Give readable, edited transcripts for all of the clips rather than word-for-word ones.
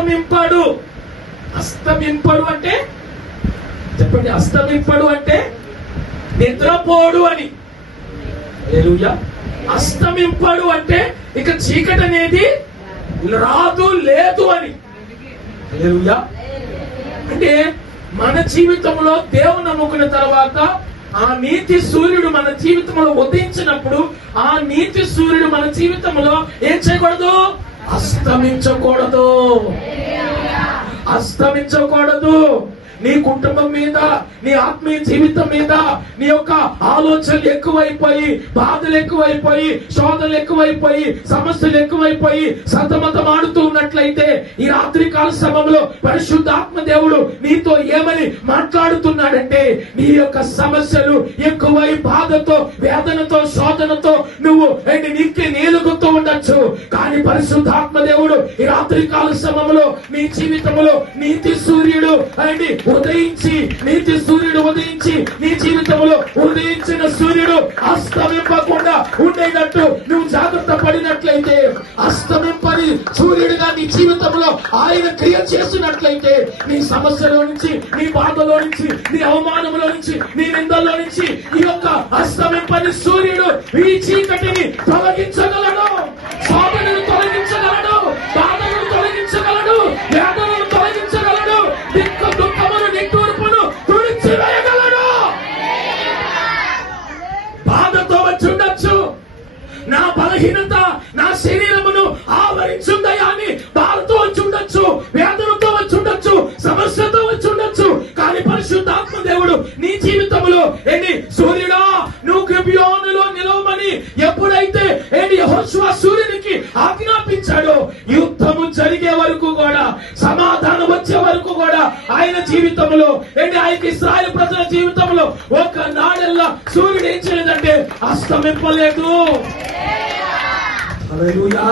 అస్తమింపడు. అస్తమింపడు అంటే చెప్పండి, అస్తమింపడు అంటే నిద్రపోడు అని. హల్లెలూయా. అస్తమింపడు అంటే ఇక చీకటి అనేది రాదు, లేదు అని. హల్లెలూయా. అంటే మన జీవితంలో దేవుని నమ్ముకున్న తర్వాత ఆ నీతి సూర్యుడు మన జీవితంలో ఉదయించినప్పుడు ఆ నీతి సూర్యుడు మన జీవితంలో ఏం చేయకూడదు? అస్తమించకూడదు. అస్తమించకూడదు. నీ కుటుంబం మీద, నీ ఆత్మీయ జీవితం మీద నీ యొక్క ఆలోచనలు ఎక్కువైపోయి, బాధలు ఎక్కువైపోయి, శోధనలు ఎక్కువైపోయి, సమస్యలు ఎక్కువైపోయి సతమతం ఆడుతూ ఉన్నట్లయితే ఈ రాత్రి కాల సమయంలో పరిశుద్ధాత్మ దేవుడు నీతో ఏమని మాట్లాడుతున్నాడంటే, నీ యొక్క సమస్యలు ఎక్కువై బాధతో, వేదనతో, శోధనతో నువ్వు నీకే నీలుగుతూ ఉండొచ్చు. కానీ పరిశుద్ధాత్మ దేవుడు ఈ రాత్రి కాల సమయంలో నీ జీవితంలో నీతి సూర్యుడు ఉదయించి, నీతి సూర్యుడు ఉదయించి నీ జీవితంలో ఉదయించిన సూర్యుడు అస్తమింపకుండా ఉండేటట్టు నువ్వు జాగ్రత్త పడినట్లయితే, అస్తమింపని సూర్యుడిగా నీ జీవితంలో ఆయన క్రియ చేసినట్లయితే నీ సమస్యలో నుంచి, నీ బాధలో నుంచి, నీ అవమానంలో నుంచి, నీ నిందల్లో నుంచి ఈ యొక్క అస్తమింపని సూర్యుడు ఈ చీకటిని తొలగించగలడు, శోధనను తొలగించగలడు, బాధలను తొలగించగలడు, వేదనను తొలగించగలడు, దుఃఖమును, నిట్టూర్పును తుడిచివేయగలడు. బాధతో వచ్చుండొచ్చు, నా బలహీనత నా శరీరమును ఆవరించుందయా అని బాధతో వచ్చుండొచ్చు, వేదనతో వచ్చుండొచ్చు, సమస్యతో వచ్చుండొచ్చు. కానీ పరిశుద్ధాత్మ దేవుడు నీ జీవితంలో సూర్యుడా నువ్వు గిబియోనులో నిలవమని ఎప్పుడైతే యెహోషువ సూర్యునికి ఆజ్ఞాపించాడో, యుద్ధము జరిగే వరకు కూడా, సమాధానం వచ్చే వరకు కూడా ఆయన జీవితంలో ఆయన ఇశ్రాయేలు ప్రజల జీవితంలో ఒక నాడెల్లా సూర్యుడు ఏం చేయలేదంటే అస్తమింపలేదు. హల్లెలూయా.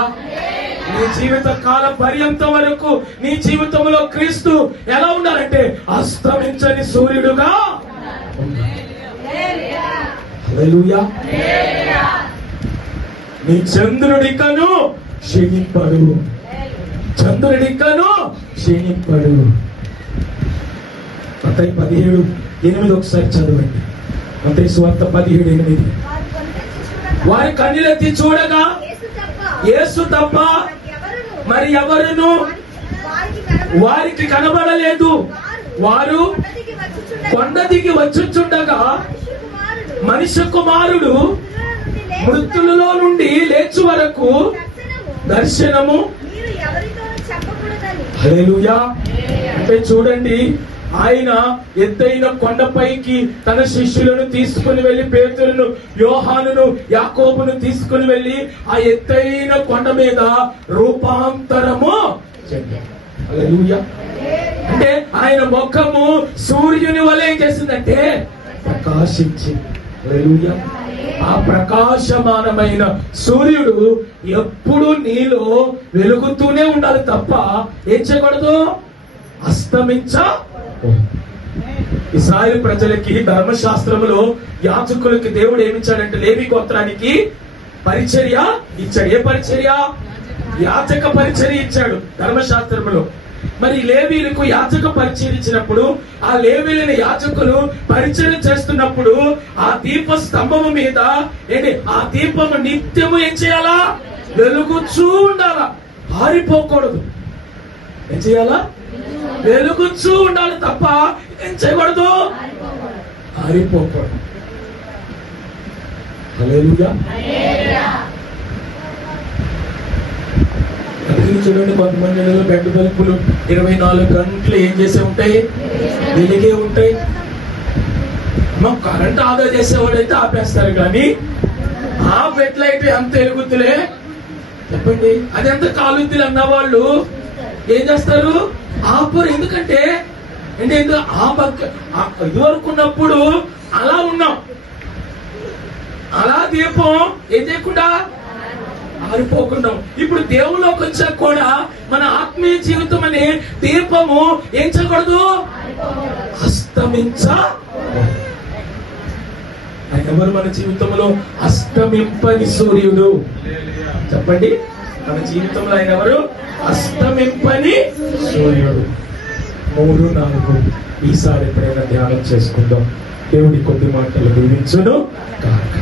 నీ జీవిత కాలం పర్యంతం వరకు నీ జీవితంలో క్రీస్తు ఎలా ఉన్నారంటే అస్తమించని సూర్యుడుగా. హల్లెలూయా. నీ చంద్రుడికను క్షీణింపడు, చంద్రుడికను క్షీణింపడు. మత్తయి 17:8 ఒకసారి చదవండి. మత్తయి సువార్త 17:8. వారి కన్నులెత్తి చూడగా యేసు తప్ప మరి ఎవరును వారికి కనబడలేదు. వారు కొండ దిగి వచ్చుచుండగా మనుష్య కుమారుడు మృతులలో నుండి లేచు వరకు దర్శనము. హల్లెలూయా. అంటే చూడండి, ఆయన ఎత్తైన కొండపైకి తన శిష్యులను తీసుకుని వెళ్లి, పేతురును, యోహానును, యాకోబును తీసుకుని వెళ్లి ఆ ఎత్తైన కొండ మీద రూపాంతరము. హల్లెలూయా. అంటే ఆయన ముఖము సూర్యుని వలె ఏం చేసిందంటే ప్రకాశించింది. హల్లెలూయా. ఆ ప్రకాశమానమైన సూర్యుడు ఎప్పుడు నీలో వెలుగుతూనే ఉండాలి తప్ప ఏం చేయకూడదు? అస్తమించ. ఇశ్రాయేలు ప్రజలకి ధర్మశాస్త్రములో యాజకులకి దేవుడు ఏమిచ్చాడంటే లేవి గోత్రానికి పరిచర్య ఇచ్చాడు. ఏ పరిచర్య? యాజక పరిచర్య ఇచ్చాడు ధర్మశాస్త్రములో. మరి లేవీలకు యాజక పరిచర్య ఇచ్చినప్పుడు ఆ లేవీలైన యాజకులు పరిచర్య చేస్తున్నప్పుడు ఆ దీప స్తంభము మీద ఆ దీపము నిత్యము ఏం చేయాలా? వెలుగుచూ ఉండాలా, ఆరిపోకూడదు. ఏం చేయాలా? వెలుగుచూ ఉండాలి తప్ప ఏం చేయకూడదు? ఆరిపోకూడదు. హల్లెలూయా. చూడండి, కొంతమంది బెడ్ బల్బులు 24 గంటలు ఏం చేసే ఉంటాయి? వెలిగే ఉంటాయి. కరెంట్ ఆదా చేసేవాడైతే ఆపేస్తారు, కానీ ఆ బెడ్ లైట్ ఎంత ఎలుగుతులే చెప్పండి. అదెంత కాలుద్దులు అన్న వాళ్ళు ఏం చేస్తారు? ఆపరు. ఎందుకంటే ఇదివరకున్నప్పుడు అలా ఉన్నాం, అలా దీపం ఏం చేయకుండా ఆరిపోకుండా. ఇప్పుడు దేవుళ్ళలోకి వచ్చాక కూడా మన ఆత్మీయ జీవితం అనే దీపము ఏం చేయకూడదు? అస్తమించ. ఆయన ఎవరు మన జీవితంలో? అస్తమింపని సూర్యుడు. చెప్పండి, మన జీవితంలో ఆయన ఎవరు? అస్తమింపని సూర్యుడు. 3, 4 ఈసారి ఎప్పుడైనా ధ్యానం చేసుకుందాం. దేవుడి కొద్ది మాటలు దీవించును కాక.